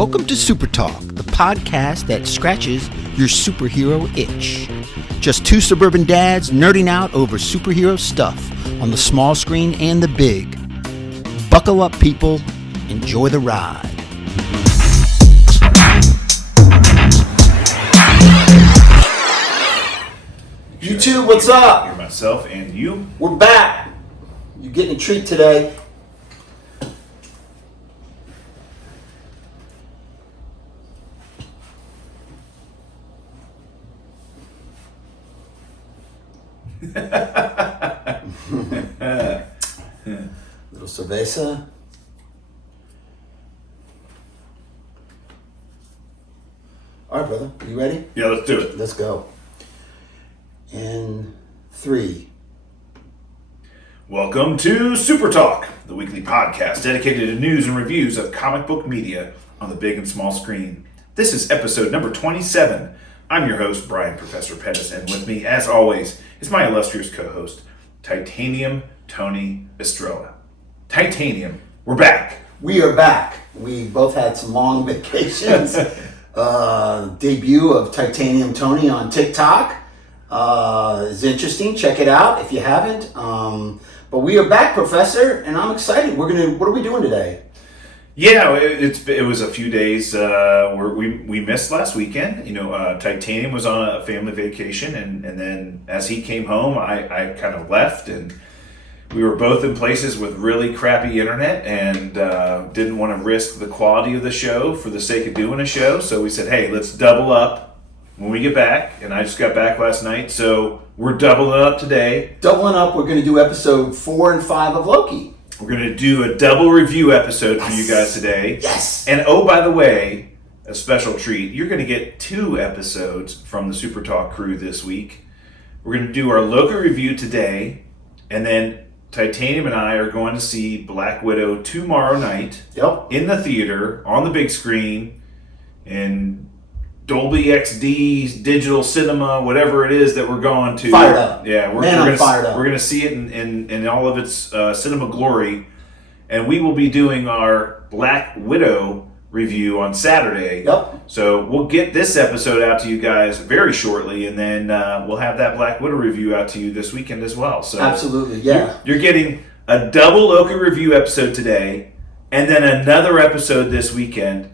Welcome to SuperTalk, the podcast that scratches your superhero itch. Just two suburban dads nerding out over superhero stuff on the small screen and the big. Buckle up, people. Enjoy the ride. YouTube, what's up? You're myself and you. We're back. You're getting a treat today. Little cerveza. All right, brother. You ready? Yeah, let's do it. Let's go. In 3. Welcome to SuperTalk, the weekly podcast dedicated to news and reviews of comic book media on the big and small screen. This is episode number 27. I'm your host, Brian Professor Pettis, and with me, as always, is my illustrious co-host, Titanium Tony Estrella. Titanium, we're back. We are back. We both had some long vacations. Debut of Titanium Tony on TikTok is interesting. Check it out if you haven't. But we are back, Professor, and I'm excited. What are we doing today? Yeah, it was a few days where we missed last weekend. You know, Titanium was on a family vacation, and then as he came home, I kind of left, and we were both in places with really crappy internet, and didn't want to risk the quality of the show for the sake of doing a show. So we said, hey, let's double up when we get back. And I just got back last night, so we're doubling up today. Doubling up, we're going to do episode 4 and 5 of Loki. We're going to do a double review episode for you guys today. Yes. And oh, by the way, a special treat. You're going to get 2 episodes from the Super Talk crew this week. We're going to do our Loki review today, and then Titanium and I are going to see Black Widow tomorrow night. Yep. In the theater, on the big screen, in Dolby XD, digital cinema, whatever it is that we're going to. Fired up. Yeah, we're going to see it in all of its cinema glory, and we will be doing our Black Widow review on Saturday. Yep. So we'll get this episode out to you guys very shortly, and then we'll have that Black Widow review out to you this weekend as well. So absolutely, yeah. You're getting a double Loki review episode today, and then another episode this weekend.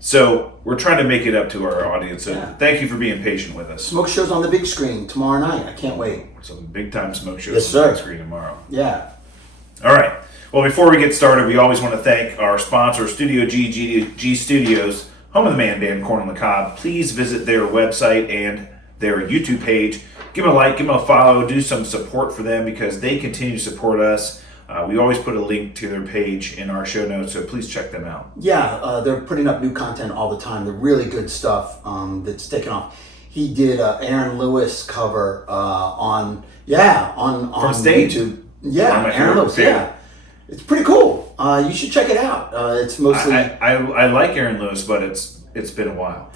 So we're trying to make it up to our audience. So Thank you for being patient with us. Smoke show's on the big screen tomorrow night. I can't wait. Some big time smoke shows Yes, on the sir. big screen tomorrow. Yeah. All right. Well, before we get started, we always want to thank our sponsor, Studio G Studios, home of the man band Corn on the Cob. Please visit their website and their YouTube page. Give them a like, give them a follow, do some support for them because they continue to support us. We always put a link to their page in our show notes, so please check them out. Yeah, they're putting up new content all the time. They're really good stuff that's taken off. He did Aaron Lewis cover on From stage. YouTube. Yeah, Aaron Lewis. Yeah, it's pretty cool. You should check it out. It's mostly I like Aaron Lewis, but it's been a while.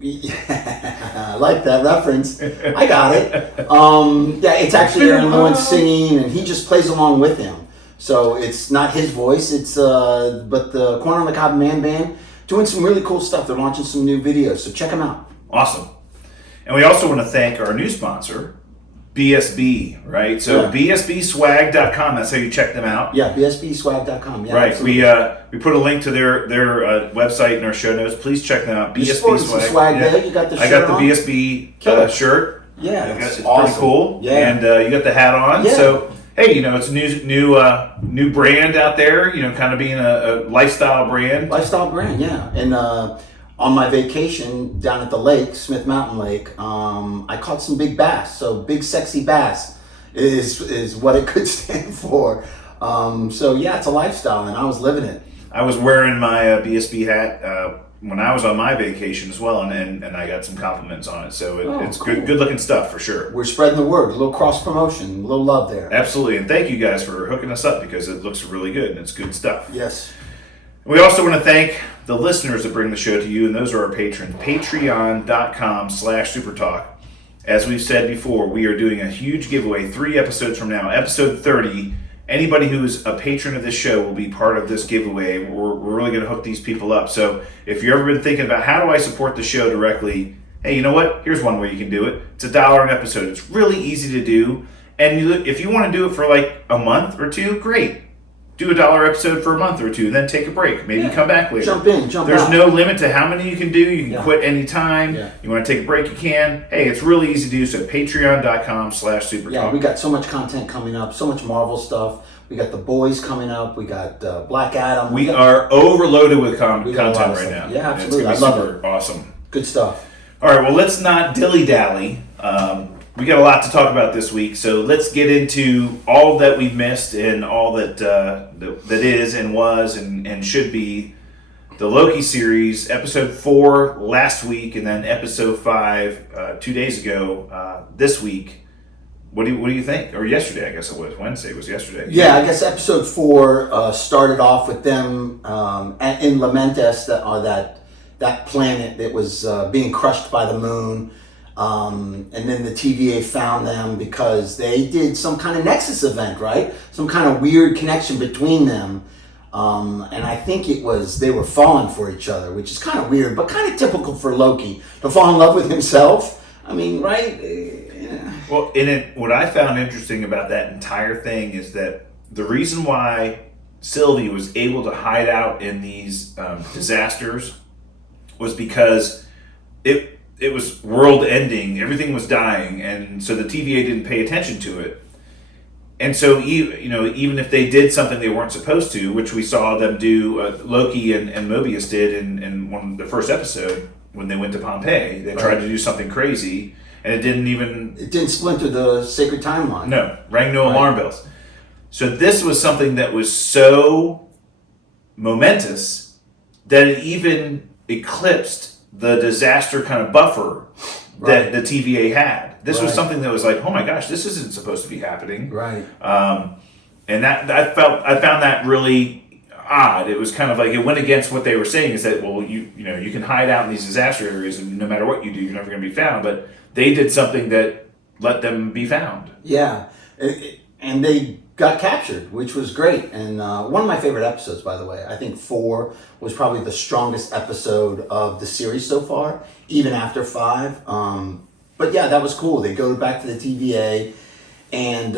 Yeah, I like that reference. I got it. It's actually Aaron Lewis singing, and he just plays along with him. So it's not his voice. It's but the Corn on the Cob Man Band doing some really cool stuff. They're launching some new videos, so check them out. Awesome. And we also want to thank our new sponsor, BSB, right? So bsbswag.com, that's how you check them out. Yeah, bsbswag.com. Yeah, right. Absolutely. We put a link to their website in our show notes. Please check them out. BSB Swag. Some swag there. You got the shirt I got the on? BSB shirt. Yeah, it's awesome. pretty cool. Yeah. And you got the hat on. Yeah. So hey, it's a new brand out there. Kind of being a lifestyle brand. Lifestyle brand, yeah. And on my vacation down at the lake, Smith Mountain Lake, I caught some big bass. So big sexy bass is what it could stand for. It's a lifestyle, and I was living it. I was wearing my BSB hat when I was on my vacation as well, and I got some compliments on it. So it's cool. Good looking stuff for sure. We're spreading the word. A little cross promotion, a little love there. Absolutely, and thank you guys for hooking us up because it looks really good and it's good stuff. Yes. We also want to thank the listeners that bring the show to you, and those are our patrons. Patreon.com/SuperTalk. As we've said before, we are doing a huge giveaway 3 episodes from now. Episode 30 anybody who is a patron of this show will be part of this giveaway. We're really going to hook these people up. So if you've ever been thinking about how do I support the show directly, hey, you know what? Here's one way you can do it. It's $1 an episode. It's really easy to do. And if you want to do it for like a month or two, great. Do $1 episode for a month or two, then take a break. Maybe come back later. Jump in, jump out. There's no limit to how many you can do. You can quit anytime. Yeah. You want to take a break, you can. Hey, it's really easy to do. So patreon.com/SuperTalk. Yeah, we got so much content coming up, so much Marvel stuff. We got The Boys coming up. We got Black Adam. We are overloaded with content right stuff. now. Yeah, absolutely. It's I gonna be love super awesome. Good stuff. All right, well, let's not dilly-dally. We got a lot to talk about this week, so let's get into all that we've missed and all that is and was and should be the Loki series, episode 4 last week, and then episode 5 2 days ago this week. What do you think? Or yesterday, I guess it was. Wednesday was yesterday. Yeah, I guess episode 4 started off with them in Lamentis, that planet that was being crushed by the moon. And then the TVA found them because they did some kind of Nexus event, right? Some kind of weird connection between them. And I think they were falling for each other, which is kind of weird, but kind of typical for Loki to fall in love with himself. I mean, right? Yeah. Well, what I found interesting about that entire thing is that the reason why Sylvie was able to hide out in these disasters was because it was world ending, everything was dying, and so the TVA didn't pay attention to it. And so, even if they did something they weren't supposed to, which we saw them do, Loki and Mobius did in the first episode when they went to Pompeii, they tried to do something crazy, and it didn't splinter the sacred timeline. No, rang no alarm bells. So this was something that was so momentous that it even eclipsed the disaster kind of buffer that the TVA had. This was something that was like, oh my gosh, this isn't supposed to be happening. Right. And that I found that really odd. It was kind of like it went against what they were saying, is that, well, you can hide out in these disaster areas and no matter what you do, you're never going to be found. But they did something that let them be found. Yeah. And they got captured, which was great. And one of my favorite episodes, by the way. I think 4 was probably the strongest episode of the series so far, even after 5. But yeah, that was cool. They go back to the TVA, and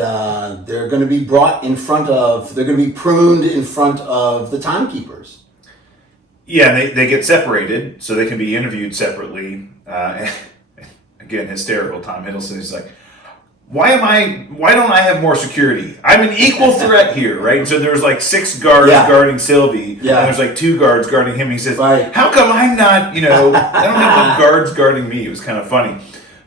they're going to be they're going to be pruned in front of the timekeepers. Yeah, they get separated, so they can be interviewed separately. Again, hysterical. Tom Hiddleston is like, why don't I have more security? I'm an equal threat here, right? And so there's like 6 guards guarding Sylvie, and there's like 2 guards guarding him. He says, how come I'm not, I don't have enough guards guarding me? It was kind of funny.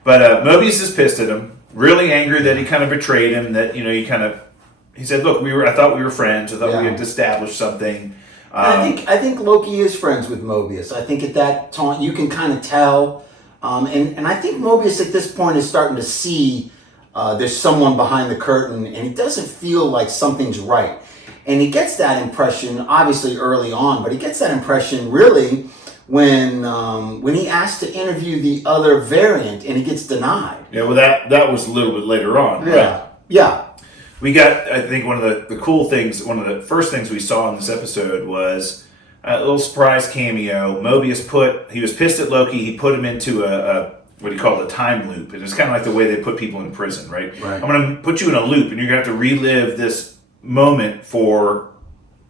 But Mobius is pissed at him, really angry that he kind of betrayed him, that, he said, look, I thought we were friends. I thought we had established something. I think Loki is friends with Mobius. I think at that time, you can kind of tell. And I think Mobius at this point is starting to see there's someone behind the curtain, and he doesn't feel like something's right. And he gets that impression, obviously early on, but he gets that impression really when he asks to interview the other variant, and he gets denied. Yeah, well, that was a little bit later on, right? Yeah. We got, I think, one of the cool things, one of the first things we saw in this episode was a little surprise cameo. Mobius he was pissed at Loki, he put him into a what do you call it, a time loop. It's kind of like the way they put people in prison, right? I'm going to put you in a loop, and you're going to have to relive this moment for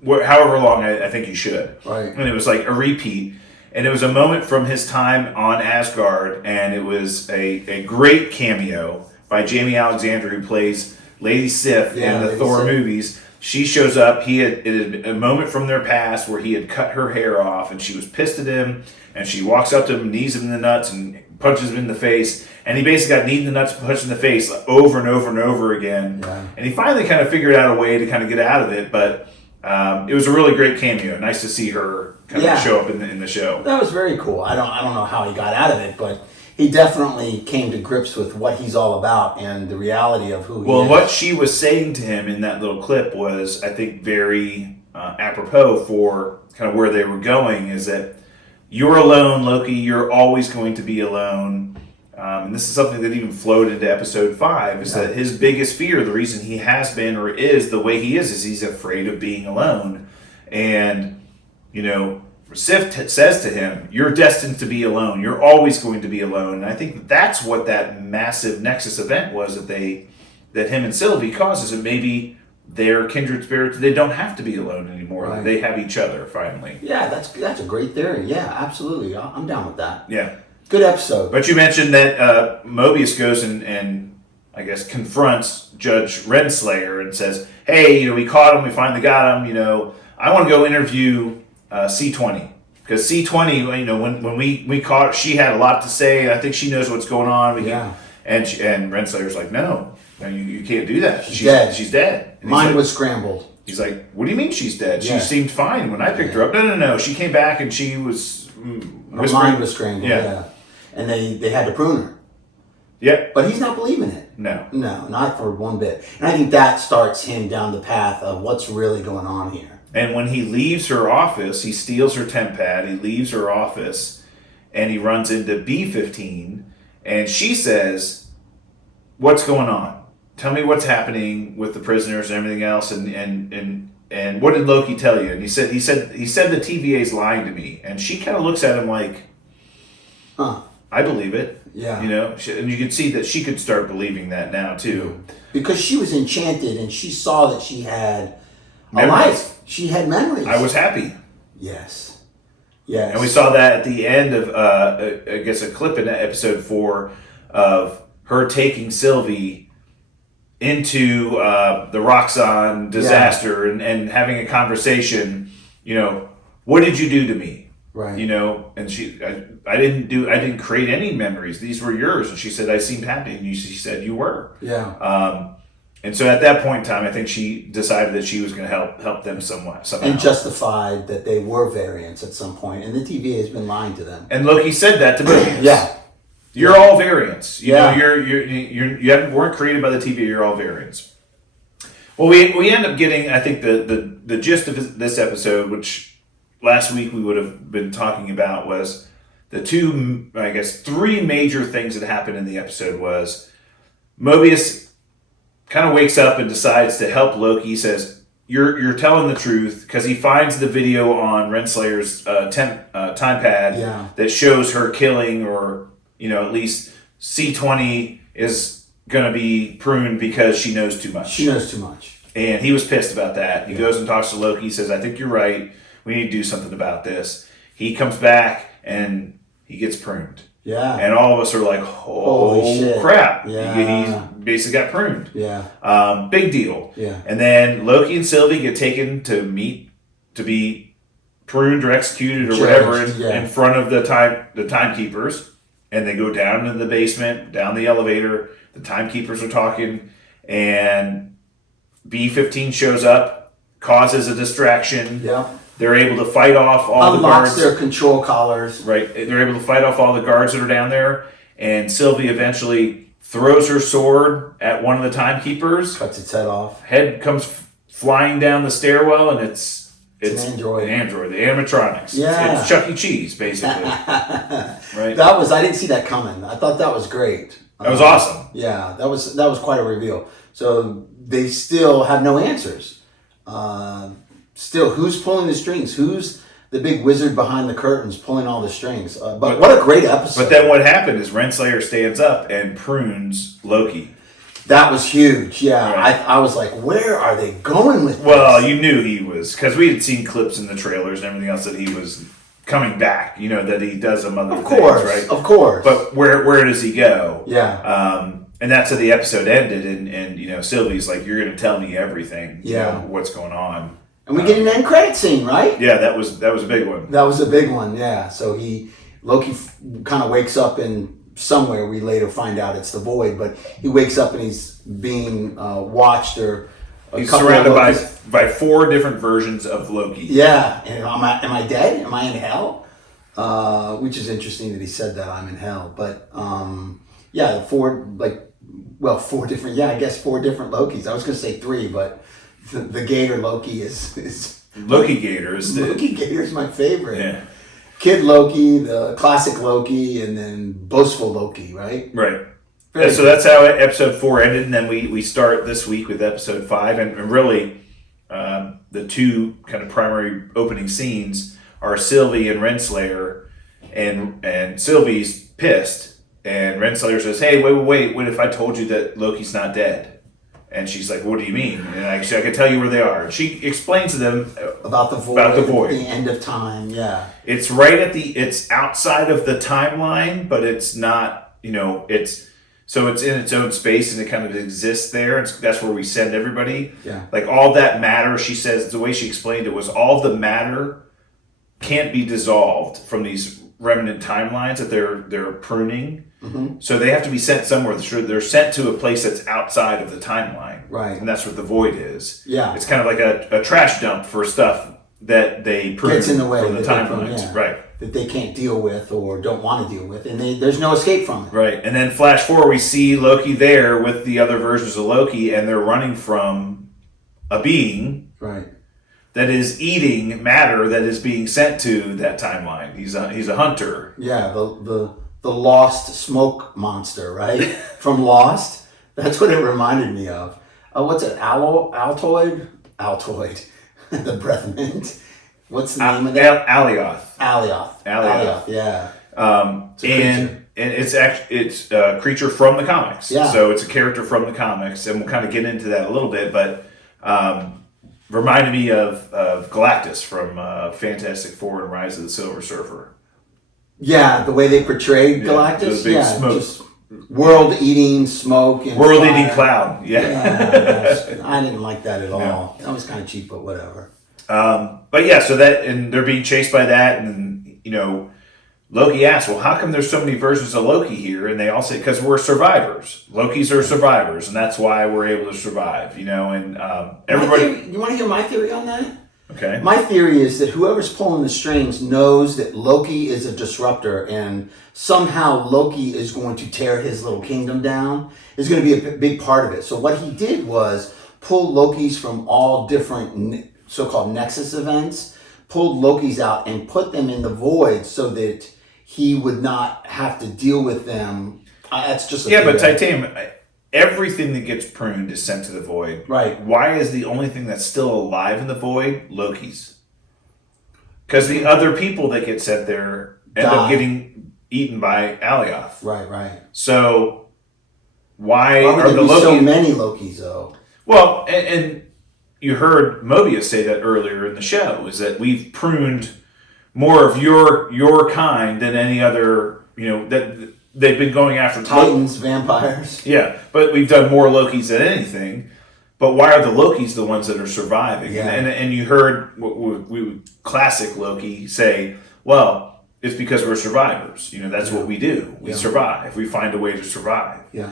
however long I think you should. Right. And it was like a repeat. And it was a moment from his time on Asgard, and it was a great cameo by Jamie Alexander, who plays Lady Sif in the Thor movies. She shows up. It had a moment from their past where he had cut her hair off, and she was pissed at him, and she walks up to him, knees him in the nuts, and punches him in the face. And he basically got kneed in the nuts, punched in the face over and over and over again. Yeah. And he finally kind of figured out a way to kind of get out of it, but it was a really great cameo. Nice to see her kind of show up in the show. That was very cool. I don't know how he got out of it, but he definitely came to grips with what he's all about and the reality of who he is. Well, what she was saying to him in that little clip was, I think, very apropos for kind of where they were going, is that you're alone, Loki. You're always going to be alone. and this is something that even flowed into episode 5, is that his biggest fear, the reason he has been or is the way he is he's afraid of being alone. And, Sif says to him, you're destined to be alone. You're always going to be alone. And I think that's what that massive Nexus event was that him and Sylvie causes. And maybe they're kindred spirits. They don't have to be alone anymore. Right. They have each other, finally. Yeah, that's a great theory. Yeah, absolutely. I'm down with that. Yeah. Good episode. But you mentioned that Mobius goes and I guess confronts Judge Renslayer and says, hey, we caught him. We finally got him. I want to go interview C20. Because C20, when we caught her, she had a lot to say. I think she knows what's going on. And Renslayer's like, no, you can't do that. She's dead. She's dead. And Mine was scrambled. He's like, what do you mean she's dead? She seemed fine when I picked her up. No. She came back and she was her mind was scrambled, yeah. And they had to prune her. Yeah. But he's not believing it. No, not for one bit. And I think that starts him down the path of what's really going on here. And when he leaves her office, he steals her temp pad, he leaves her office, and he runs into B-15, and she says, what's going on? Tell me what's happening with the prisoners and everything else, and what did Loki tell you? And he said the TVA's lying to me. And she kind of looks at him like, I believe it. Yeah. And you can see that she could start believing that now, too. Because she was enchanted, and she saw that she had a life. She had memories. I was happy. Yes. And we saw that at the end of, I guess, a clip in episode 4 of her taking Sylvie into the Roxxon disaster and having a conversation. What did you do to me? Right. And I didn't create any memories. These were yours. And she said, I seemed happy. And she said, you were. Yeah. And so at that point in time, I think she decided that she was going to help them somehow. And justified that they were variants at some point. And the TVA has been lying to them. And Loki said that to variants. Yeah. You're all variants. You weren't created by the TVA. You're all variants. Well, we end up getting, I think, the gist of this episode, which last week we would have been talking about, was the three major things that happened in the episode was Mobius kind of wakes up and decides to help Loki. He says, you're telling the truth, because he finds the video on Renslayer's time pad that shows her killing, or at least C20 is going to be pruned because she knows too much. And he was pissed about that. He goes and talks to Loki. He says, I think you're right. We need to do something about this. He comes back and he gets pruned. Yeah. And all of us are like, holy shit. Crap. Yeah. He basically got pruned. Yeah. Big deal. Yeah. And then Loki and Sylvie get taken to be pruned or executed or whatever in front of the timekeepers. And they go down into the basement, down the elevator. The timekeepers are talking. And B-15 shows up, causes a distraction. Yeah. They're able to fight off all the guards. Unlocks their control collars. Right. They're able to fight off all the guards that are down there. And Sylvie eventually throws her sword at one of the timekeepers. Cuts its head off. Head comes flying down the stairwell, and it's an android. The animatronics. Yeah. It's Chuck E. Cheese, basically. Right. I didn't see that coming. I thought that was great. That was awesome. Yeah, that was quite a reveal. So they still have no answers. Still, who's pulling the strings? Who's the big wizard behind the curtains pulling all the strings? But what a great episode. But then what happened is Renslayer stands up and prunes Loki. That was huge. Yeah, right. I was like, where are they going with this? Well, you knew he was, because we had seen clips in the trailers and everything else that he was coming back, that he does some other things, right? Of course. But where does he go? Yeah. And that's how the episode ended, and Sylvie's like, you're going to tell me everything, what's going on. And we get an end credit scene, right? Yeah, that was a big one. That was a big one, yeah. So Loki kind of wakes up in somewhere. We later find out it's the Void, but he wakes up and he's being watched, or he's surrounded by 4 different versions of Loki. Yeah, and am I dead? Am I in hell? Which is interesting that he said that I'm in hell. But 4 different. Yeah, I guess 4 different Lokis. I was going to say 3, but. The Gator Loki is Loki Gator is Loki Gator is my favorite. Yeah. Kid Loki, the classic Loki, and then boastful Loki, right? Right. So that's how episode 4 ended, and then we start this week with episode 5, and really the two kind of primary opening scenes are Sylvie and Renslayer, and Sylvie's pissed, and Renslayer says, "Hey, wait, what if I told you that Loki's not dead?" And she's like, "What do you mean?" And I can tell you where they are. And she explains to them about the void, the end of time. Yeah, it's it's outside of the timeline, but it's not. It's in its own space and it kind of exists there. That's where we send everybody. Yeah, like all that matter. She says the way she explained it was all the matter can't be dissolved from these remnant timelines that they're pruning. Mm-hmm. So they have to be sent somewhere. They're sent to a place that's outside of the timeline. Right. And that's what the void is. Yeah. It's kind of like a trash dump for stuff that they prune gets in the way from the timelines. Right. That they can't deal with or don't want to deal with. And there's no escape from it. Right. And then flash forward, we see Loki there with the other versions of Loki, and they're running from a being. Right. That is eating matter that is being sent to that timeline. He's a hunter. Yeah, the lost smoke monster, right? From Lost. That's what it reminded me of. What's it? Altoid? Altoid. The breath mint. What's the name of that? Alioth. Alioth. Yeah. And it's a creature from the comics. Yeah. So it's a character from the comics, and we'll kind of get into that a little bit, but reminded me of Galactus from Fantastic Four and Rise of the Silver Surfer. Yeah, the way they portrayed Galactus. Just world-eating smoke and world-eating cloud. Yeah. I didn't like that at all. That was kind of cheap, but whatever. But yeah, so and they're being chased by that, and Loki asks, "Well, how come there's so many versions of Loki here?" And they all say, "Because we're survivors. Lokis are survivors, and that's why we're able to survive." And everybody. You want to hear my theory on that? Okay. My theory is that whoever's pulling the strings knows that Loki is a disruptor, and somehow Loki is going to tear his little kingdom down. Is going to be a big part of it. So what he did was pull Lokis from all different so-called Nexus events, pulled Lokis out and put them in the void so that he would not have to deal with them. That's just but Titanium, everything that gets pruned is sent to the void. Right. Why is the only thing that's still alive in the void Loki's? Because the other people that get sent there end up getting eaten by Alioth. Right. So why would are the there be Loki so many Lokis though? Well, and you heard Mobius say that earlier in the show, is that we've pruned more of your kind than any other, that they've been going after Titans, vampires. Yeah, but we've done more Lokis than anything. But why are the Lokis the ones that are surviving? Yeah. And you heard we classic Loki say, well, it's because we're survivors. That's what we do. We survive. We find a way to survive. Yeah.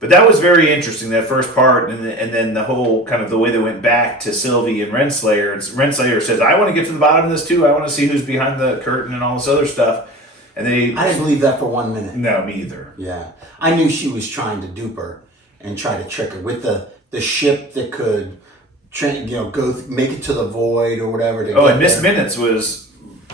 But that was very interesting, that first part, and then the whole kind of the way they went back to Sylvie and Renslayer. And Renslayer says, "I want to get to the bottom of this too. I want to see who's behind the curtain and all this other stuff." And I didn't believe that for 1 minute. No, me either. Yeah, I knew she was trying to dupe her and try to trick her with the ship that could, go make it to the void or whatever. And Miss Minutes was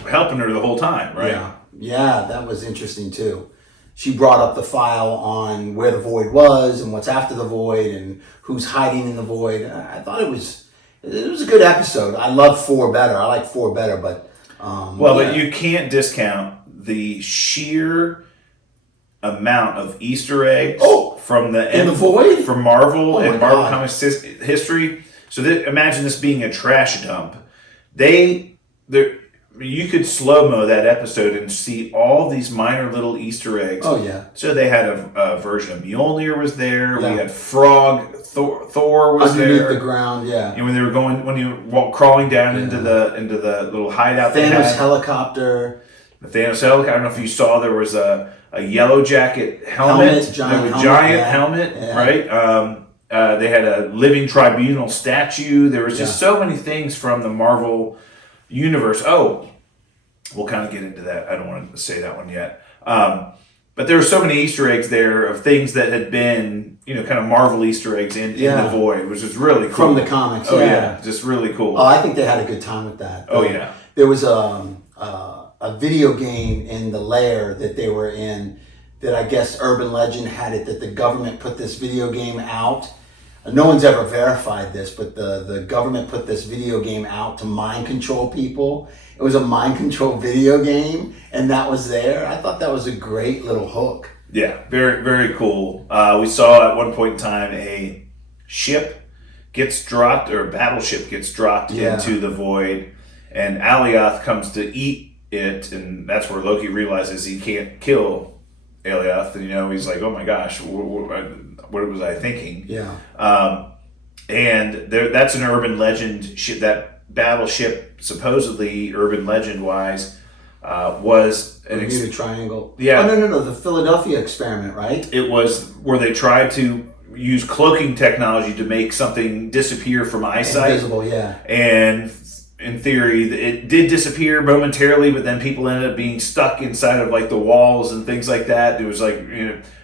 helping her the whole time, right? Yeah, that was interesting too. She brought up the file on where the void was and what's after the void and who's hiding in the void. I thought it was a good episode. I love 4 better. I like 4 better, but but you can't discount the sheer amount of Easter eggs from the void from Marvel and Marvel God. Comics history. So imagine this being a trash dump. You could slow-mo that episode and see all these minor little Easter eggs. Oh, yeah. So they had a version of Mjolnir was there. Yeah. We had Frog. Thor was underneath there. the ground, yeah. And when you were crawling down into the little hideout. Thanos helicopter. The Thanos helicopter. I don't know if you saw, there was a yellow jacket helmet. Giant helmet, right? They had a living tribunal statue. There was just so many things from the Marvel universe. Oh, we'll kind of get into that. I don't want to say that one yet. But there were so many Easter eggs there of things that had been, kind of Marvel Easter eggs in the void, which is really cool. From the comics, Oh, yeah. Just really cool. Oh, I think they had a good time with that. Oh, yeah. There was a video game in the lair that they were in. That I guess urban legend had it that the government put this video game out. No one's ever verified this, but the government put this video game out to mind control people. It was a mind control video game, and that was there. I thought that was a great little hook. Yeah, very, very cool. We saw at one point in time a ship gets dropped, or a battleship gets dropped into the void, and Alioth comes to eat it, and that's where Loki realizes he can't kill Alioth, and he's like, oh my gosh, what was I thinking? Yeah. And that's an urban legend ship. That battleship, supposedly urban legend wise, was an Bermuda Triangle. Yeah. Oh, no, the Philadelphia experiment, right? It was where they tried to use cloaking technology to make something disappear from eyesight. Invisible, yeah. And in theory, it did disappear momentarily, but then people ended up being stuck inside of like the walls and things like that. It was like,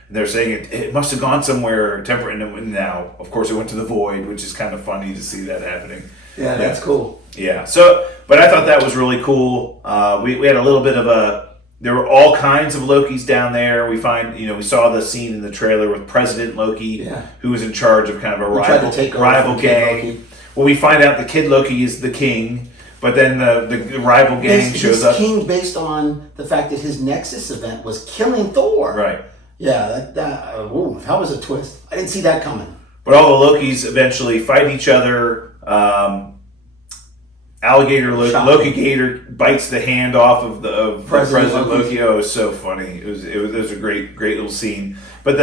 they're saying it must have gone somewhere temporary, and now, of course, it went to the void, which is kind of funny to see that happening. Yeah, that's cool. Yeah. So, but I thought that was really cool. We had a little bit of there were all kinds of Lokis down there. We saw the scene in the trailer with President Loki, who was in charge of kind of a rival gang. Loki. Well, we find out the Kid Loki is the king, but then the rival gang shows up. He's king based on the fact that his Nexus event was killing Thor. Right. Yeah, that was a twist. I didn't see that coming. But all the Lokis eventually fight each other. Alligator Loki Gator bites the hand off of President Loki. Oh, it was so funny. It was a great little scene. But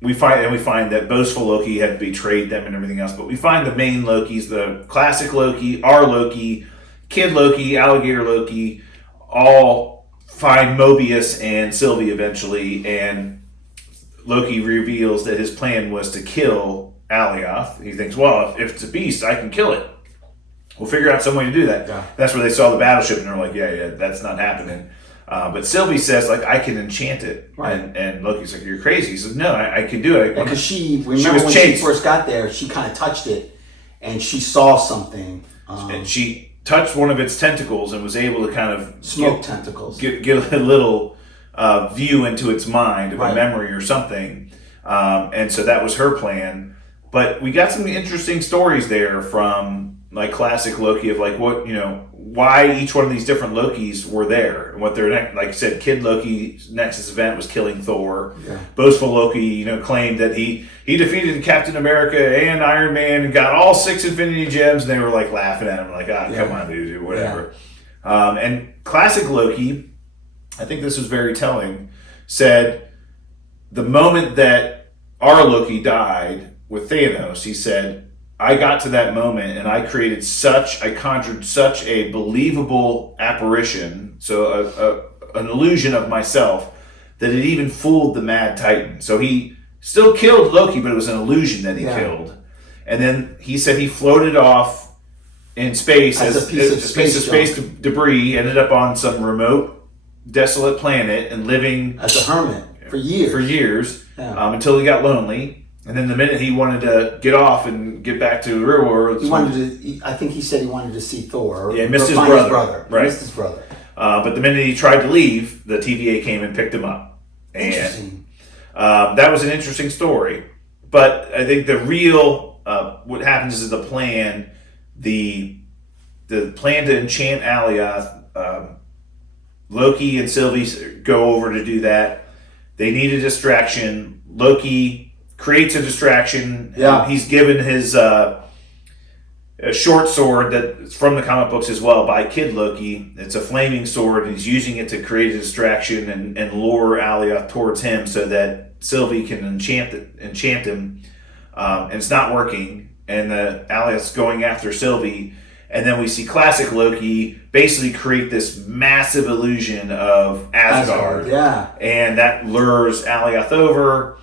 we find that boastful Loki had betrayed them and everything else. But we find the main Lokis, the classic Loki, our Loki, Kid Loki, Alligator Loki, all find Mobius and Sylvie eventually, and Loki reveals that his plan was to kill Alioth. He thinks, well, if it's a beast, I can kill it. We'll figure out some way to do that. Yeah. That's where they saw the battleship, and they're like, yeah, that's not happening. But Sylvie says, like, I can enchant it. Right. And Loki's like, you're crazy. He says, no, I can do it. Because she when she first got there, she kind of touched it, and she saw something. And she touched one of its tentacles and was able to kind of tentacles. Get a little view into its mind of a memory or something. And so that was her plan. But we got some interesting stories there from like classic Loki of like why each one of these different Lokis were there and what their like I said, Kid Loki's Nexus event was killing Thor. Yeah. Boastful Loki, claimed that he defeated Captain America and Iron Man and got all 6 Infinity Gems, and they were like laughing at him like, come on, dude, whatever. Yeah. And classic Loki, I think this was very telling, said the moment that our Loki died with Thanos, he said, I got to that moment and I conjured such a believable apparition, so an illusion of myself, that it even fooled the Mad Titan. So he still killed Loki, but it was an illusion that he killed. And then he said he floated off in space as a piece of space debris, ended up on some remote, desolate planet and living as a hermit for years. Until he got lonely. And then the minute he wanted to get off and get back to the real world, I think he said he wanted to see Thor. Yeah, missed his brother. Right. Missed his brother. But the minute he tried to leave, the TVA came and picked him up. And that was an interesting story. But I think the real what happens is the plan to enchant Alioth. Loki and Sylvie go over to do that. They need a distraction. Loki creates a distraction. Yeah. He's given his a short sword that's from the comic books as well by Kid Loki. It's a flaming sword, and he's using it to create a distraction and lure Alioth towards him so that Sylvie can enchant him. And it's not working, and Alioth's going after Sylvie. And then we see classic Loki basically create this massive illusion of Asgard. Yeah. And that lures Alioth over.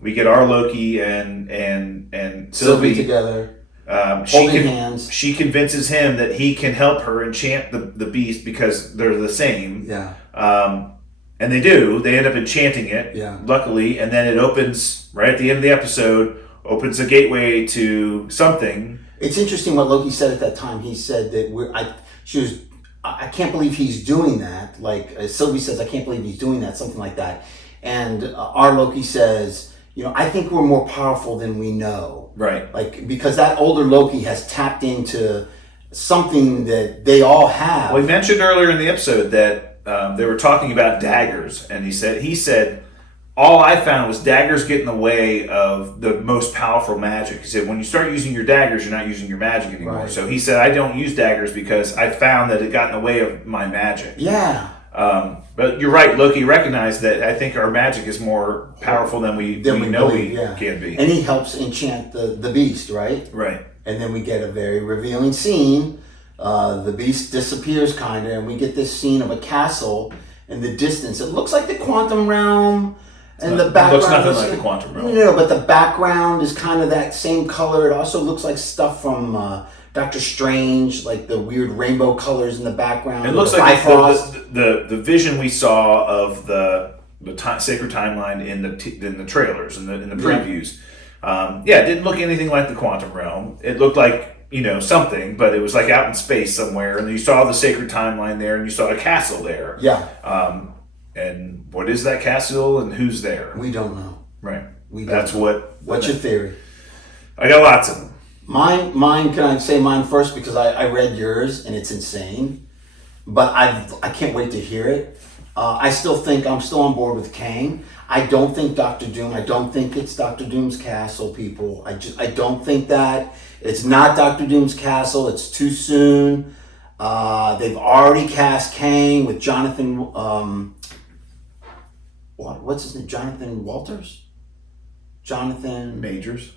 We get our Loki and Sylvie together, holding hands. She convinces him that he can help her enchant the beast because they're the same. Yeah. And they do. They end up enchanting it. Yeah. Luckily, and then it opens right at the end of the episode. Opens a gateway to something. It's interesting what Loki said at that time. He said that I can't believe he's doing that. Like Sylvie says, I can't believe he's doing that, something like that. And our Loki says, I think we're more powerful than we know. Right. Like, because that older Loki has tapped into something that they all have. Well, he mentioned earlier in the episode that they were talking about daggers, and he said, all I found was daggers get in the way of the most powerful magic. He said, when you start using your daggers, you're not using your magic anymore. Right. So he said, I don't use daggers because I found that it got in the way of my magic. Yeah. But you're right, Loki recognized that I think our magic is more powerful than we know we can be. And he helps enchant the beast, right? Right. And then we get a very revealing scene. The beast disappears kind of, and we get this scene of a castle in the distance. It looks like the quantum realm. And the background looks nothing like the quantum realm. No, but the background is kind of that same color. It also looks like stuff from Doctor Strange, like the weird rainbow colors in the background. It looks like the vision we saw of the sacred timeline in the trailers and in the previews. It didn't look anything like the quantum realm. It looked like something, but it was like out in space somewhere, and you saw the sacred timeline there, and you saw a castle there. Yeah. And what is that castle, and who's there? We don't know. Right. What's your theory? I got lots of them. Mine. Can I say mine first because I read yours and it's insane, but I can't wait to hear it. I still think I'm still on board with Kang. I don't think Doctor Doom. I don't think it's Doctor Doom's castle, people. I don't think that it's not Doctor Doom's castle. It's too soon. They've already cast Kang with Jonathan. What's his name? Jonathan Walters? Jonathan Majors.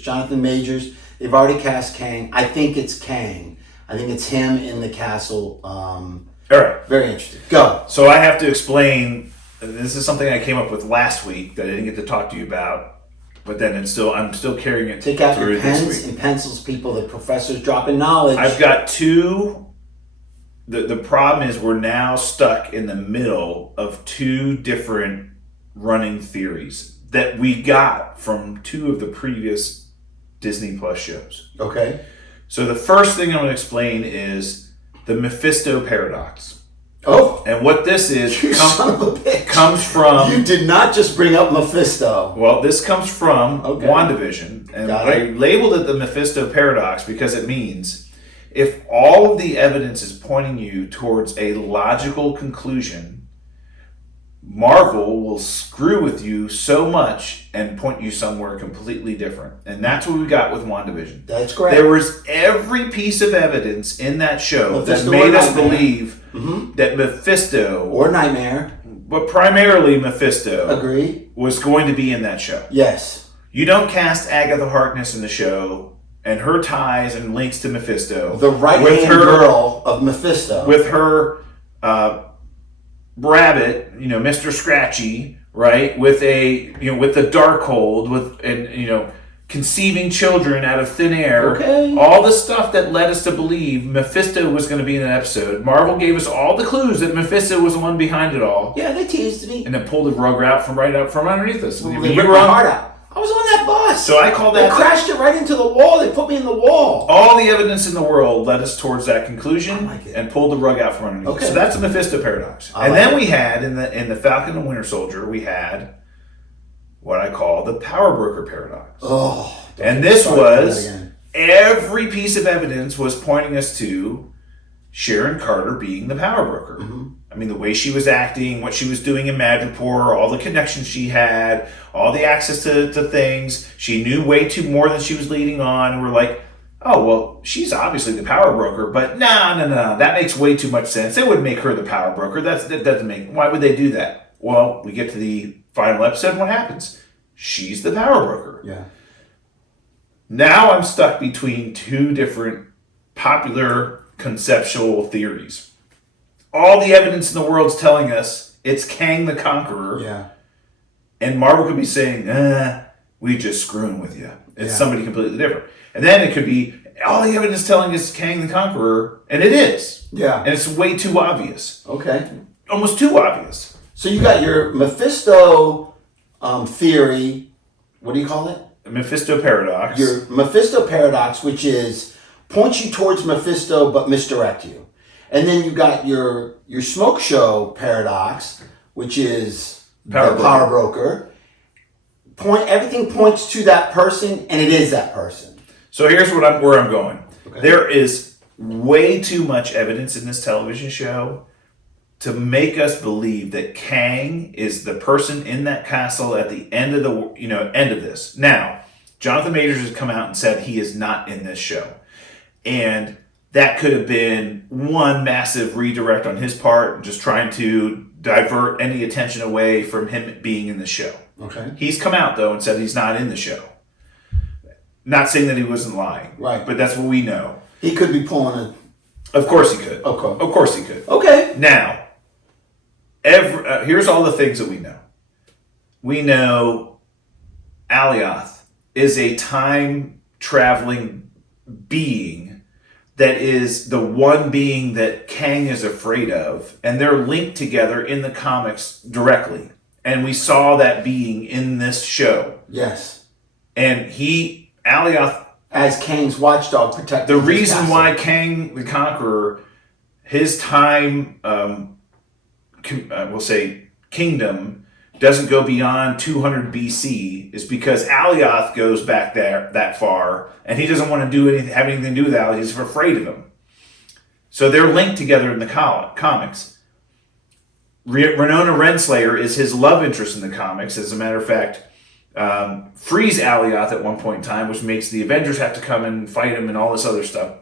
Jonathan Majors. They've already cast Kang. I think it's Kang. I think it's him in the castle. All right. Very interesting. Go. So I have to explain. This is something I came up with last week that I didn't get to talk to you about, but then I'm still carrying it. Take out through your pens this week. and pencils, people. The professor's dropping knowledge. I've got two. The problem is we're now stuck in the middle of two different running theories that we got from two of the previous Disney Plus shows. Okay. So the first thing I'm going to explain is the Mephisto Paradox. Oh. And what this is son of a bitch. Comes from... You did not just bring up Mephisto. Well, this comes from WandaVision. And I labeled it the Mephisto Paradox because it means if all of the evidence is pointing you towards a logical conclusion, Marvel will screw with you so much and point you somewhere completely different. And that's what we got with WandaVision. That's correct. There was every piece of evidence in that show Mephisto that made us believe that Mephisto... Or Nightmare. But primarily Mephisto... Agree. ...was going to be in that show. Yes. You don't cast Agatha Harkness in the show and her ties and links to Mephisto. The right-hand girl of Mephisto. With her... rabbit, Mr. Scratchy, right? With with the Darkhold, conceiving children out of thin air. Okay. All the stuff that led us to believe Mephisto was going to be in an episode. Marvel gave us all the clues that Mephisto was the one behind it all. Yeah, they teased me. And then pulled the rug out from underneath us. Well, they ripped my heart out. I was on that bus. So I call that... They crashed it right into the wall. They put me in the wall. All the evidence in the world led us towards that conclusion and pulled the rug out from underneath. Okay. So that's the Mephisto Paradox. We had, in the Falcon and Winter Soldier, we had what I call the Power Broker Paradox. Oh. And this was... Every piece of evidence was pointing us to Sharon Carter being the Power Broker. Mm-hmm. I mean, the way she was acting, what she was doing in Madripoor, all the connections she had, all the access to things. She knew way too more than she was leading on. And we're like, oh, well, she's obviously the power broker. But no. That makes way too much sense. They wouldn't make her the power broker. That doesn't make... Why would they do that? Well, we get to the final episode and what happens? She's the power broker. Yeah. Now I'm stuck between two different popular conceptual theories. All the evidence in the world's telling us it's Kang the Conqueror. Yeah. And Marvel could be saying, we just screwing with you. It's somebody completely different. And then it could be, all the evidence telling us Kang the Conqueror, and it is. Yeah. And it's way too obvious. Okay. Almost too obvious. So you got your Mephisto theory. What do you call it? Mephisto Paradox. Your Mephisto Paradox, which is points you towards Mephisto but misdirect you. And then you got your smoke show paradox, which is Power the power broker. Everything points to that person, and it is that person. So here's where I'm going. Okay. There is way too much evidence in this television show to make us believe that Kang is the person in that castle at the end of this. Now, Jonathan Majors has come out and said he is not in this show. And that could have been one massive redirect on his part, just trying to divert any attention away from him being in the show. Okay. He's come out, though, and said he's not in the show. Not saying that he wasn't lying. Right. But that's what we know. He could be pulling a... Of course he could. Okay. Of course he could. Okay. Now, here's all the things that we know. We know Alioth is a time-traveling being that is the one being that Kang is afraid of, and they're linked together in the comics directly. And we saw that being in this show. Yes. And Alioth... As Kang's watchdog protecting the reason castle. why Kang the Conqueror, his time, we'll say, kingdom, doesn't go beyond 200 BC is because Alioth goes back there that far, and he doesn't want to have anything to do with Alioth. He's afraid of him. So they're linked together in the comics. Renona Renslayer is his love interest in the comics. As a matter of fact, frees Alioth at one point in time, which makes the Avengers have to come and fight him and all this other stuff.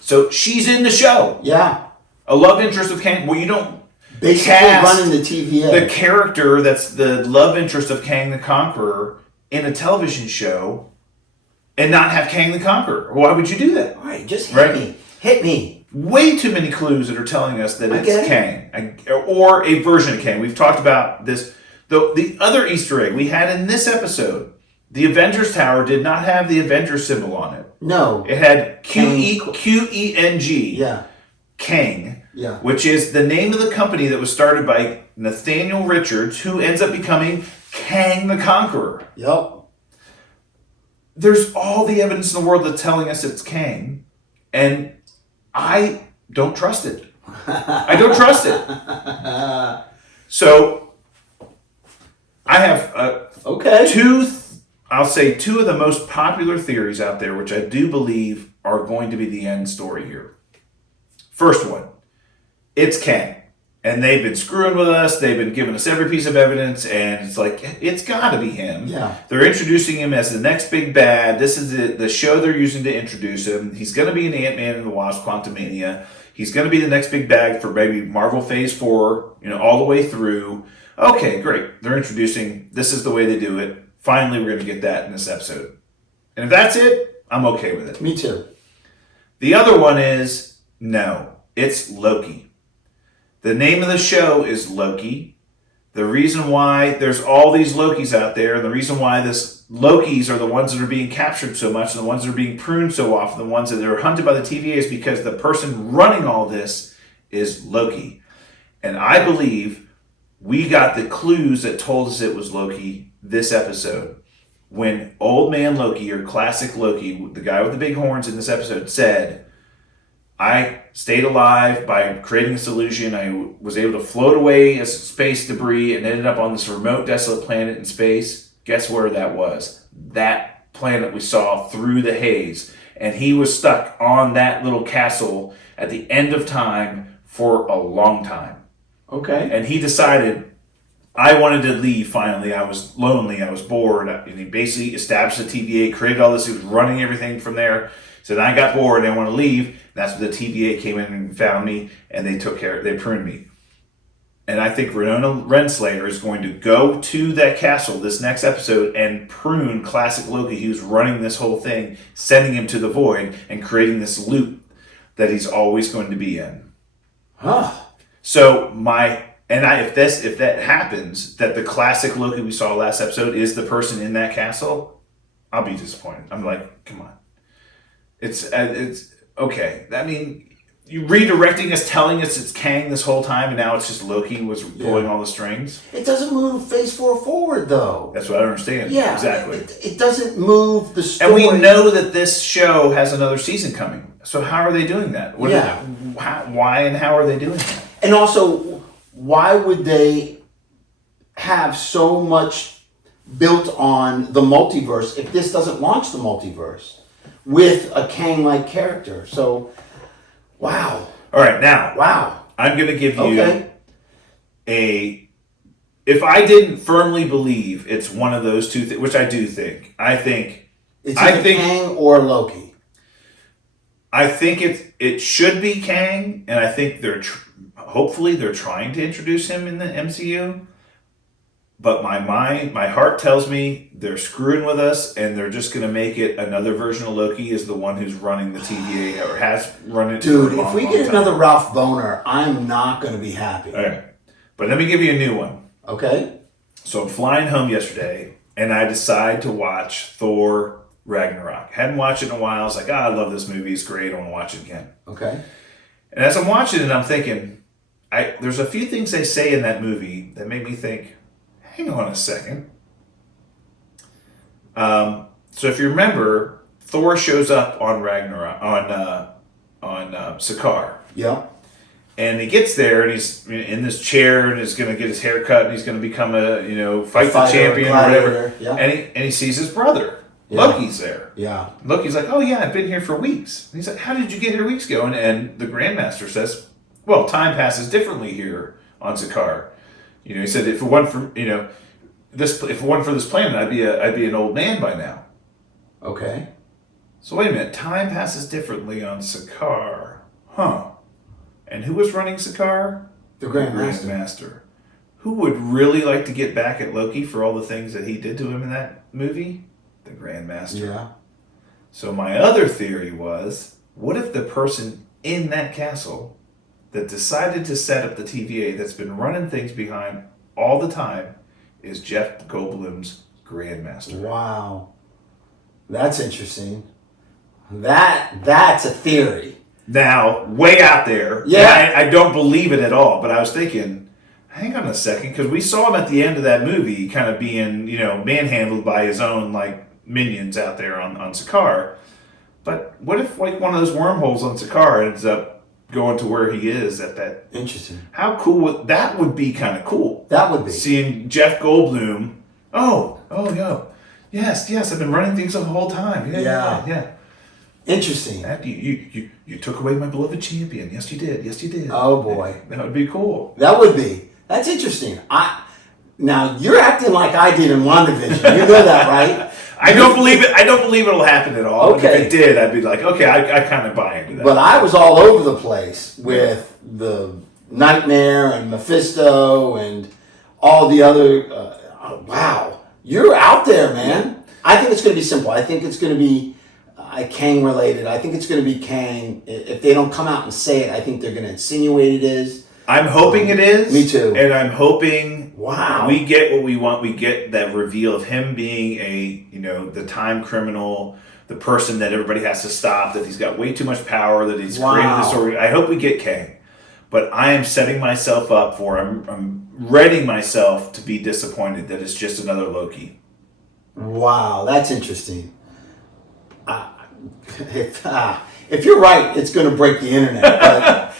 So she's in the show. Yeah. A love interest of Kang. Well, you don't basically running the TVA. The character that's the love interest of Kang the Conqueror in a television show and not have Kang the Conqueror. Why would you do that? All right, just hit me. Hit me. Way too many clues that are telling us that it's Kang. Or a version of Kang. We've talked about this. The other Easter egg we had in this episode, the Avengers Tower did not have the Avengers symbol on it. No. It had Qeng. Yeah. Kang. Yeah. Which is the name of the company that was started by Nathaniel Richards, who ends up becoming Kang the Conqueror. Yep. There's all the evidence in the world that's telling us it's Kang, and I don't trust it. I don't trust it. So I have two of the most popular theories out there, which I do believe are going to be the end story here. First one, it's Kang. And they've been screwing with us. They've been giving us every piece of evidence, and it's like, it's got to be him. Yeah. They're introducing him as the next big bad. This is the show they're using to introduce him. He's going to be in Ant-Man and the Wasp: Quantumania. He's going to be the next big bag for maybe Marvel Phase 4, all the way through. Okay, great. They're introducing, this is the way they do it. Finally, we're going to get that in this episode. And if that's it, I'm okay with it. Me too. The other one is, no, it's Loki. The name of the show is Loki. The reason why there's all these Lokis out there, the reason why Lokis are the ones that are being captured so much, and the ones that are being pruned so often, the ones that are hunted by the TVA is because the person running all this is Loki. And I believe we got the clues that told us it was Loki this episode. When old man Loki, or classic Loki, the guy with the big horns in this episode, said, I stayed alive by creating a solution. I was able to float away as space debris and ended up on this remote, desolate planet in space. Guess where that was? That planet we saw through the haze. And he was stuck on that little castle at the end of time for a long time. Okay. And he decided, I wanted to leave finally. I was lonely. I was bored. And he basically established the TVA, created all this. He was running everything from there. Said, I got bored. I want to leave. That's when the TVA came in and found me, and they pruned me. And I think Renona Renslayer is going to go to that castle this next episode and prune classic Loki, who's running this whole thing, sending him to the void and creating this loop that he's always going to be in. Huh. So if that happens, that the classic Loki we saw last episode is the person in that castle, I'll be disappointed. I'm like, come on. It's okay. I mean, you redirecting us, telling us it's Kang this whole time, and now it's just Loki was pulling all the strings. It doesn't move Phase 4 forward, though. That's what I don't understand. Yeah, exactly. It doesn't move the story. And we know that this show has another season coming. So how are they doing that? Why and how are they doing that? And also, why would they have so much built on the multiverse if this doesn't launch the multiverse with a Kang-like character? So, wow. All right, now. Wow. I'm going to give you if I didn't firmly believe it's one of those two things, which I do think. It's either Kang or Loki. I think it should be Kang, and I think hopefully they're trying to introduce him in the MCU. But my heart tells me they're screwing with us, and they're just going to make it another version of Loki is the one who's running the TVA or has run it. Dude, if we get another Ralph Boner, I'm not going to be happy. All right, but let me give you a new one. Okay. So I'm flying home yesterday, and I decide to watch Thor Ragnarok. Hadn't watched it in a while. I was like, I love this movie. It's great. I want to watch it again. Okay. And as I'm watching it, I'm thinking, there's a few things they say in that movie that made me think, hang on a second. So if you remember, Thor shows up on Ragnarok, on Sakaar. Yeah. And he gets there, and he's in this chair, and he's going to get his hair cut, and he's going to become fight the champion or whatever. Yeah. And he sees his brother. Yeah. Loki's there. Yeah. Loki's like, oh yeah, I've been here for weeks. And he's like, how did you get here weeks ago? And the Grandmaster says, well, time passes differently here on Sakaar. He said, if it weren't for this planet, I'd be an old man by now. Okay. So wait a minute, time passes differently on Sakaar, huh? And who was running Sakaar? The Grandmaster. Who would really like to get back at Loki for all the things that he did to him in that movie? The Grandmaster. Yeah. So my other theory was, what if the person in that castle that decided to set up the TVA that's been running things behind all the time is Jeff Goldblum's Grandmaster? Wow. That's interesting. That's a theory. Now, way out there. Yeah. I don't believe it at all, but I was thinking, hang on a second, because we saw him at the end of that movie kind of being, manhandled by his own, minions out there on Sakaar. But what if, one of those wormholes on Sakaar ends up going to where he is at that... Interesting. How cool that would be kind of cool. That would be. Seeing Jeff Goldblum, yeah. Yes, I've been running things the whole time. Yeah. Interesting. You took away my beloved champion. Yes, you did. Oh, boy. That would be cool. That would be. That's interesting. Now, you're acting like I did in WandaVision. You know that, right? I don't believe it. I don't believe it'll happen at all. Okay. If it did, I'd be like, okay, I kind of buy into that. But I was all over the place with the Nightmare and Mephisto and all the other... wow. You're out there, man. I think it's going to be simple. I think it's going to be Kang related. I think it's going to be Kang. If they don't come out and say it, I think they're going to insinuate it is. I'm hoping it is. Me too. And I'm hoping we get what we want. We get that reveal of him being the time criminal, the person that everybody has to stop, that he's got way too much power, that he's created this organ. I hope we get Kang. But I am setting myself up I'm readying myself to be disappointed that it's just another Loki. Wow, that's interesting. If you're right, it's going to break the internet. But,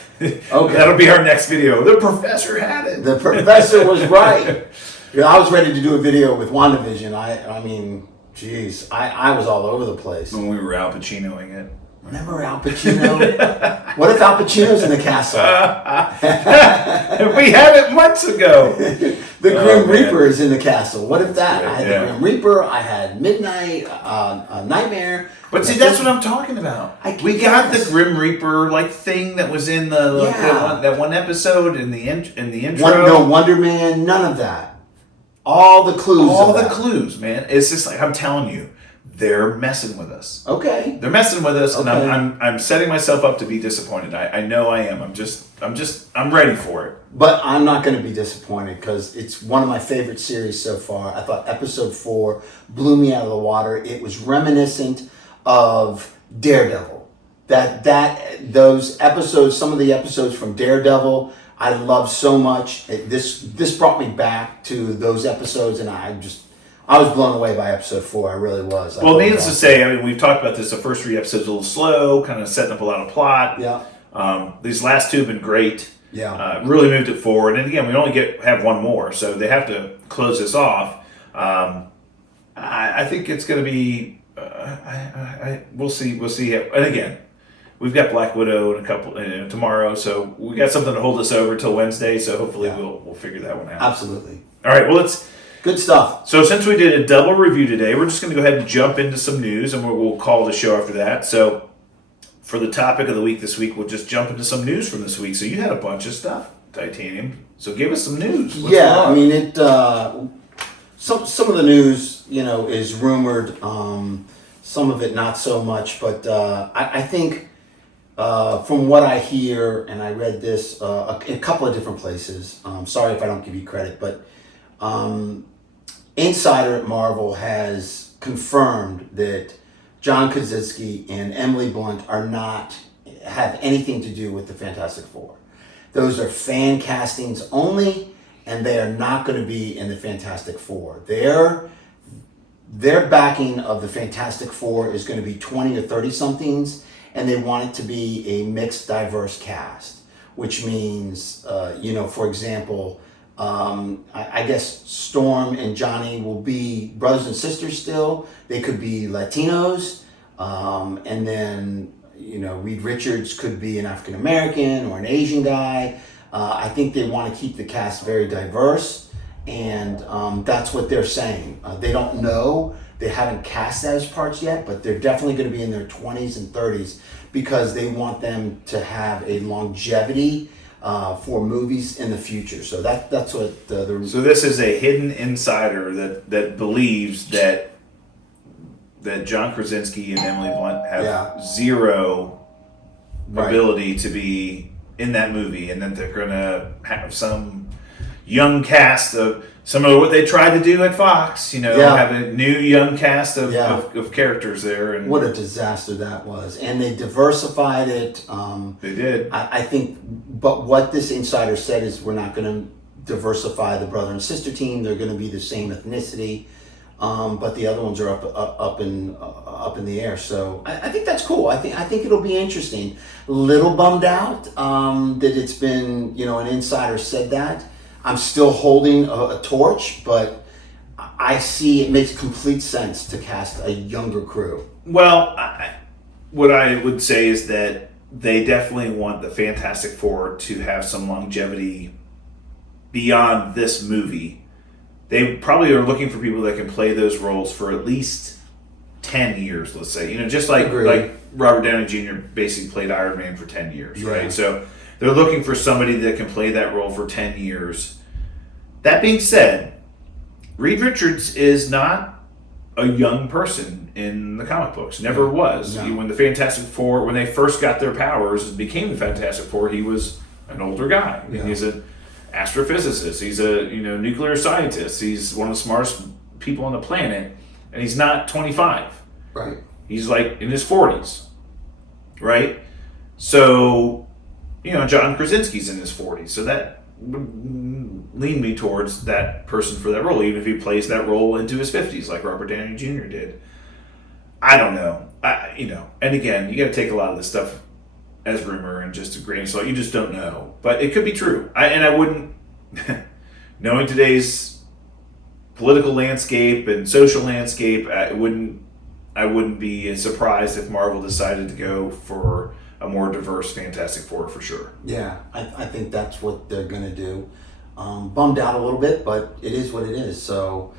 okay. That'll be our next video. The professor had it. The professor was right. I was ready to do a video with WandaVision. I mean, geez, I was all over the place. When we were Al Pacinoing it. Remember Al Pacino? What if Al Pacino's in the castle? We had it months ago. The Grim Reaper is in the castle. What if that? I had Yeah. the Grim Reaper. I had Midnight, Nightmare. But see, that's what I'm talking about. We got the Grim Reaper thing that was in that one episode in the intro. Wonder Man. None of that. All the clues. All the clues, man. It's just I'm telling you, they're messing with us. Okay. They're messing with us, Okay. and I'm setting myself up to be disappointed. I know I am. I'm ready for it. But I'm not going to be disappointed because it's one of my favorite series so far. I thought episode 4 blew me out of the water. It was reminiscent of Daredevil. Those episodes, some of the episodes from Daredevil, I love so much. This brought me back to those episodes, and I was blown away by episode 4. I really was. Well, needless to say, I mean, we've talked about this. The first 3 episodes a little slow, kind of setting up a lot of plot. Yeah. These last 2 have been great. Yeah. Really moved it forward. And again, we only have 1 more, so they have to close this off. I think it's going to be. We'll see. We'll see. And again, we've got Black Widow in a couple tomorrow, so we got something to hold us over till Wednesday. So hopefully we'll figure that one out. Absolutely. All right. Well, let's. Good stuff. So since we did a double review today, we're just going to go ahead and jump into some news, and we'll call the show after that. So for the topic of the week this week, we'll just jump into some news from this week. So you had a bunch of stuff, Titanium. So give us some news. What's going on? I mean, it. Some of the news, is rumored. Some of it not so much, but I think from what I hear, and I read this a couple of different places. Sorry if I don't give you credit, but Insider at Marvel has confirmed that John Krasinski and Emily Blunt have anything to do with the Fantastic Four. Those are fan castings only, and they are not going to be in the Fantastic Four. Their backing of the Fantastic Four is going to be 20 or 30 somethings, and they want it to be a mixed, diverse cast, which means, for example, I guess Storm and Johnny will be brothers and sisters still. They could be Latinos, and then Reed Richards could be an African American or an Asian guy. I think they want to keep the cast very diverse, and that's what they're saying. They don't know. They haven't cast those parts yet, but they're definitely going to be in their 20s and 30s because they want them to have a longevity for movies in the future. So that's what So this is a hidden insider that believes that John Krasinski and Emily Blunt have zero ability to be in that movie, and then they're going to have some young cast of some of what they tried to do at Fox, have a new young cast of characters there. And what a disaster that was. And they diversified it. They did. I think, but what this insider said is we're not going to diversify the brother and sister team. They're going to be the same ethnicity. But the other ones are up in the air. So I think that's cool. I think it'll be interesting. Little bummed out that it's been, an insider said that. I'm still holding a torch, but I see it makes complete sense to cast a younger crew. Well, what I would say is that they definitely want the Fantastic Four to have some longevity beyond this movie. They probably are looking for people that can play those roles for at least 10 years, let's say. Just like Robert Downey Jr. basically played Iron Man for 10 years, right? So they're looking for somebody that can play that role for 10 years. That being said, Reed Richards is not a young person in the comic books. Never was. No. When the Fantastic Four, when they first got their powers and became the Fantastic Four, he was an older guy. Yeah. He's an astrophysicist. He's a nuclear scientist. He's one of the smartest people on the planet, and he's not 25. Right. He's like in his 40s, right? So, John Krasinski's in his 40s, so that would lean me towards that person for that role, even if he plays that role into his 50s, like Robert Downey Jr. did. I don't know. And again, you got to take a lot of this stuff as rumor and just a grain of salt. You just don't know, but it could be true. I wouldn't, knowing today's political landscape and social landscape, I wouldn't be surprised if Marvel decided to go for a more diverse Fantastic Four for sure. Yeah, I think that's what they're going to do. Bummed out a little bit, but it is what it is. So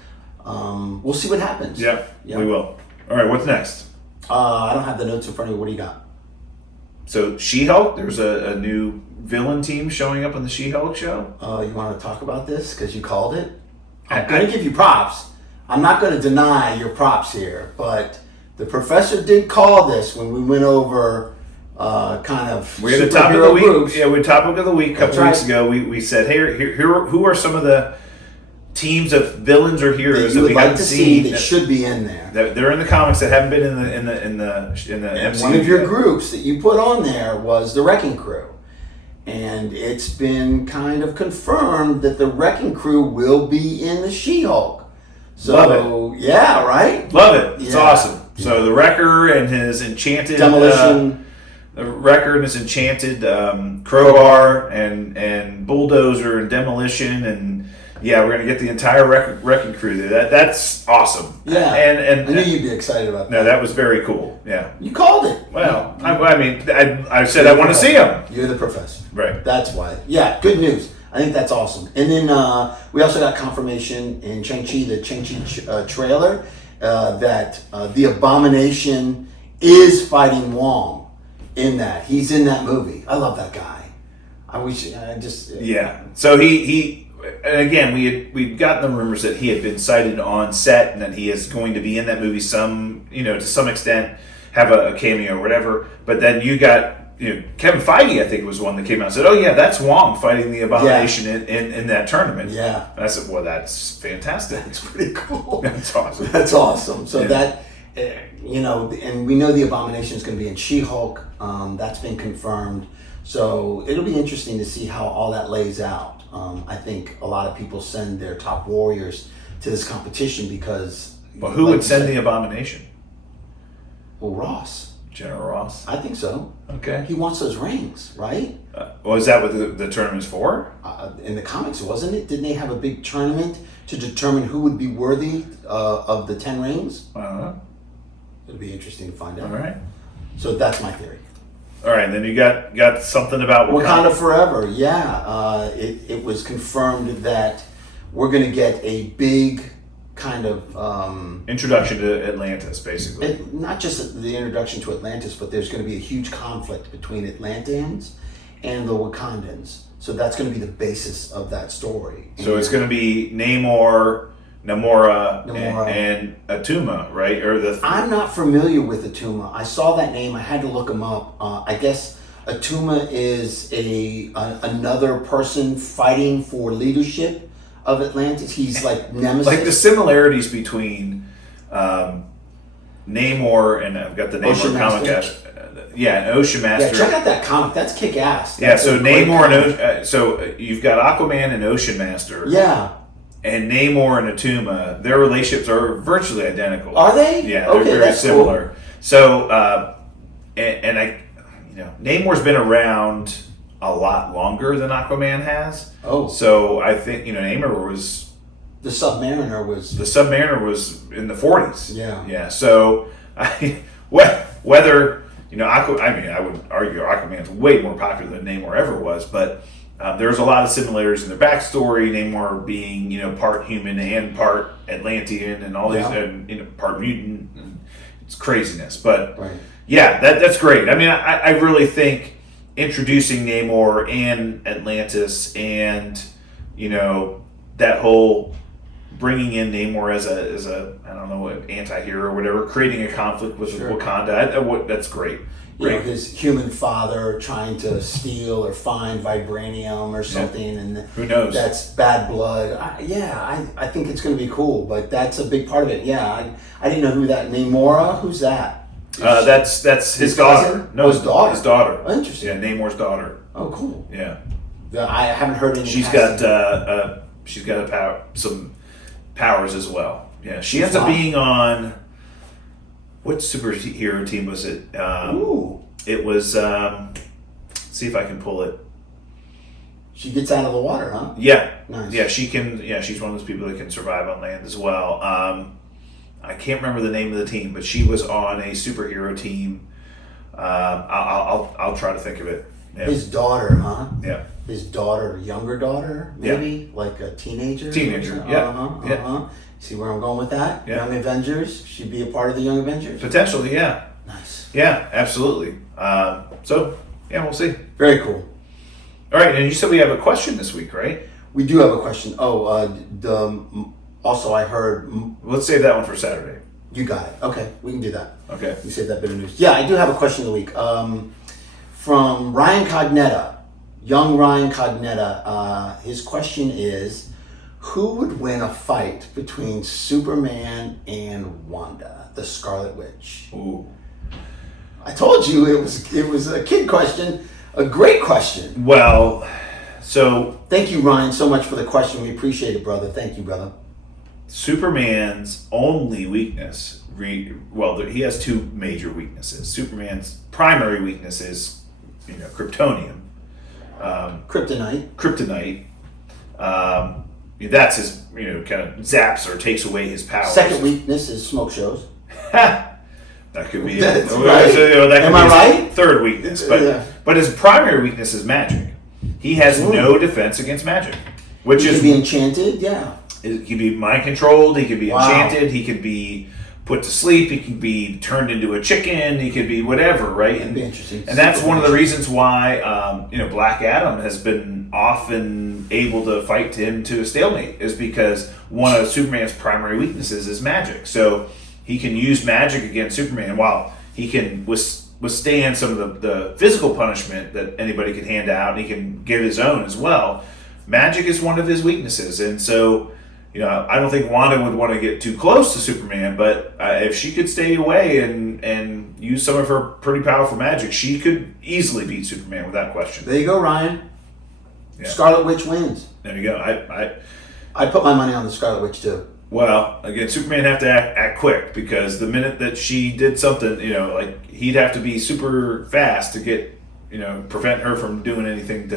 we'll see what happens. Yeah, we will. All right, what's next? I don't have the notes in front of me. What do you got? So SheHulk, there's a new villain team showing up on the SheHulk show. You want to talk about this because you called it? I'm going to give you props. I'm not going to deny your props here, but the professor did call this when we went over kind of we had a topic of the week. Groups. Yeah, we had a topic of the week a couple weeks ago. We said, hey, who are some of the teams of villains or heroes that we haven't seen that should be in there? They're in the comics that haven't been in the MCU. One of your groups that you put on there was the Wrecking Crew. And it's been kind of confirmed that the Wrecking Crew will be in the She-Hulk. So, Love yeah, right? Love it. It's Yeah. awesome. So the Wrecker and his enchanted Demolition. the Wrecker and his enchanted crowbar and bulldozer and demolition and we're gonna get the entire wrecking crew there. That's awesome. Yeah. And I knew you'd be excited about that. no, that was very cool. Yeah. You called it. Well, I said I want to see him. You're the professor. Right. That's why. Yeah, good news. I think that's awesome. And then we also got confirmation in Shang-Chi, the Shang-Chi trailer, that the Abomination is fighting Wong in that. He's in that movie. I love that guy. Yeah. So he and again we'd gotten the rumors that he had been cited on set and that he is going to be in that movie to some extent, have a cameo or whatever. But then you got Kevin Feige, I think, was one that came out and said, "Oh yeah, that's Wong fighting the Abomination in that tournament." Yeah. And I said, "Well, that's fantastic. That's pretty cool. That's awesome. That's awesome. So Yeah. that, and we know the Abomination is going to be in She-Hulk. That's been confirmed. So it'll be interesting to see how all that lays out. I think a lot of people send their top warriors to this competition because... Well, who would send the Abomination? Well, Ross. General Ross? I think so. Okay. He wants those rings, right? Is that what the tournament's for? In the comics, wasn't it? Didn't they have a big tournament to determine who would be worthy of the 10 rings? I don't know. It'll be interesting to find out. All right. So that's my theory. All right, and then you got something about Wakanda Forever. Yeah, it was confirmed that we're going to get a big kind of introduction to Atlantis, basically. Not just the introduction to Atlantis, but there's going to be a huge conflict between Atlanteans and the Wakandans. So that's going to be the basis of that story. So it's going to be Namor, and Atuma, right? I'm not familiar with Atuma. I saw that name. I had to look him up. I guess Atuma is another person fighting for leadership of Atlantis. He's like Nemesis. Like the similarities between Namor and I've got the Namor Ocean comic. And Ocean Master. Yeah, check out that comic. That's kick ass. Yeah, so Namor and so you've got Aquaman and Ocean Master. Yeah. And Namor and Atuma, their relationships are virtually identical. Are they? Yeah, Okay, they're very that's similar. cool. So, and I, Namor's been around a lot longer than Aquaman has. Oh. So I think Namor was The Submariner was in the 40s. Yeah. Yeah. So whether I would argue Aquaman's way more popular than Namor ever was, but. There's a lot of similarities in their backstory. Namor being, part human and part Atlantean, and all these, and part mutant. And it's craziness, but right. Yeah, that's great. I mean, I really think introducing Namor and Atlantis, and that whole bringing in Namor as a I don't know, an anti-hero or whatever, creating a conflict with Wakanda. That's great. His human father trying to steal or find vibranium or something, and who knows? That's bad blood. I think it's going to be cool, but that's a big part of it. Yeah, I didn't know who that Namora. Who's that? That's his daughter. cousin? No, his daughter. His daughter. Oh, interesting. Yeah, Namor's daughter. Oh, cool. Yeah. I haven't heard any. She's got some powers as well. Yeah, she ends up being on. What superhero team was it? It was. See if I can pull it. She gets out of the water, huh? Yeah. Nice. Yeah, she can. Yeah, she's one of those people that can survive on land as well. I can't remember the name of the team, but she was on a superhero team. I'll try to think of it. Yeah. His daughter, huh? Yeah. His daughter, younger daughter, maybe like a teenager. Teenager. Yeah. Yeah. See where I'm going with that? Yeah. Young Avengers. She'd be a part of the Young Avengers. Potentially, yeah. Nice. Yeah, absolutely. We'll see. Very cool. All right, and you said we have a question this week, right? We do have a question. Also I heard. Let's save that one for Saturday. You got it. Okay, we can do that. Okay. You said that bit of news. Yeah, I do have a question of the week. From Ryan Cognetta, young Ryan Cognetta. His question is, who would win a fight between Superman and Wanda, the Scarlet Witch? Ooh. I told you it was a kid question, a great question. Well, so thank you, Ryan, so much for the question. We appreciate it, brother. Thank you, brother. Superman's only weakness, he has two major weaknesses. Superman's primary weakness is, kryptonium. Kryptonite. That's his, kind of zaps or takes away his powers. Second weakness is smoke shows. That could be That's it. right. Am I right? Third weakness. But his primary weakness is magic. He has no defense against magic. He can be enchanted, yeah. He can be mind controlled, he can be enchanted, he can be put to sleep, he can be turned into a chicken, he could be whatever, right? That'd be interesting. And that's one of the reasons why Black Adam has been often able to fight him to a stalemate, is because one of Superman's primary weaknesses is magic. So he can use magic against Superman while he can withstand some of the physical punishment that anybody can hand out, and he can give his own as well. Magic is one of his weaknesses, and so I don't think Wanda would want to get too close to Superman, but if she could stay away and use some of her pretty powerful magic, she could easily beat Superman without question. There you go, Ryan. Yeah. Scarlet Witch wins. There you go. I put my money on the Scarlet Witch too. Well, again, Superman have to act quick, because the minute that she did something, he'd have to be super fast to get, prevent her from doing anything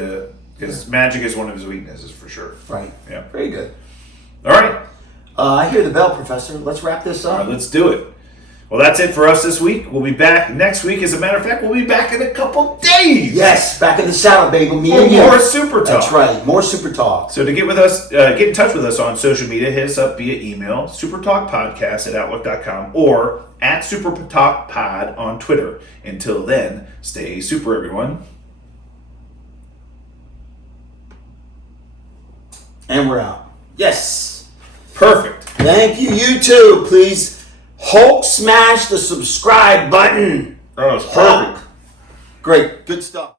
because magic is one of his weaknesses for sure. Right. Yeah. Very good. All right. I hear the bell, Professor. Let's wrap this up. All right, let's do it. Well, that's it for us this week. We'll be back next week. As a matter of fact, we'll be back in a couple days. Yes, back in the saddle, baby. More Super Talk. That's right. More Super Talk. So to get with us, get in touch with us on social media, hit us up via email, supertalkpodcast@outlook.com, or @supertalkpod on Twitter. Until then, stay super, everyone. And we're out. Yes. Perfect. Thank you. You too. Please Hulk smash the subscribe button. Oh, it's perfect. Great. Good stuff.